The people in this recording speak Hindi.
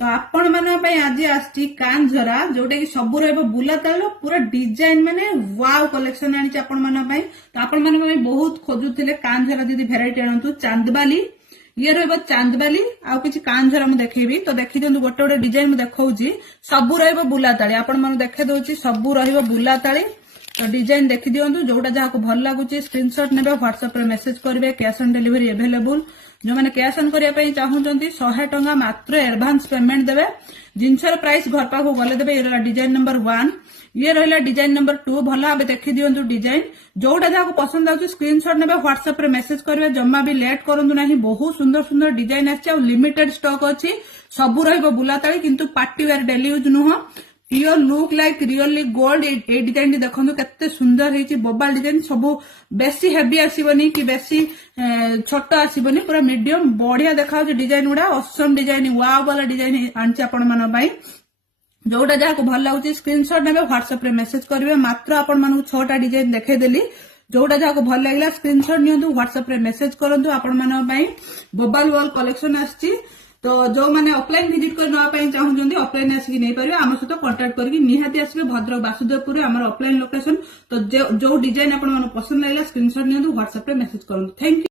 तो आपण मानी आज आसची कांझरा जोटा कि सब बुला ताल पूरा डिजाइन माने वाव कलेक्शन आनी आपण मानी। तो आपण मानी बहुत खोजुले कांझरा दीदी भेराइटी आणतु चांदबाली ये रही चांदबाली आउ कि कांझरा मुझे देखी तो देखी दिखाँ गोटे गोटे डिजाइन देखी सबू रुला ताली आपण मैंने देखे दूसरी सबू रुला ताली। तो डिजाइन देखी दिंतु जोटा जहाँ भल लगुच स्क्रीनशॉट ने व्हाट्सएप रे मेसेज करेंगे कैश ऑन डिलीवरी अवेलेबल जो मैंने कैश ऑन करने चाहूँगी 100 टंका मात्र एडवांस पेमेंट देवे जिनसर प्राइस घर पाक गले देवे। ये रहा डिजाइन नंबर 1 ये रहा डिजाइन नंबर 2 भल भाव देखी दिंतु डिजाइन जोटा जहाँ पसंद आउट स्क्रीनशॉट ने व्हाट्सएप रे मेसेज करेंगे जमा भी लेट करूँ ना। बहुत सुंदर सुंदर डिजाइन आमिटेड स्टॉक अच्छी सबू रुलाताली किंतु पार्टी वेयर डेली यूज नुह pure look like really gold. ए डिजाइन देखो केते सुंदर है बोबाल डिजाइन सब बेसी हेवी आसबनी कि बेसी छोट आसबनी पूरा मीडियम बढ़िया देखा डिजाइन गुड़ा असम डिजाइन वाव वाला डिजाइन आनी आपण मान जोटा जहाँ भल लगुच स्क्रीनशॉट ने व्हाट्सएप रे मेसेज करेंगे मात्र आपण मानू 6टा डिजाइन देखेदेली जोटा जहाँ भल लगे स्क्रीनशॉट नियंतु व्हाट्सएप रे मेसेज करूँ आपण मान बोबाल वॉल कलेक्शन आसी। तो जो मैंने ऑफलाइन विजिट करने चाहूँगी ऑफलाइन आसिक नहीं पारे आम सहित कांटेक्ट करके निहाती आसबे भद्रक वासुदेवपुर आम ऑफलाइन लोकेशन। तो जो डिजाइन आप पसंद लगे स्क्रीनशॉट नियंतु व्हाट्सएप रे मेसेज करूँ। Thank you.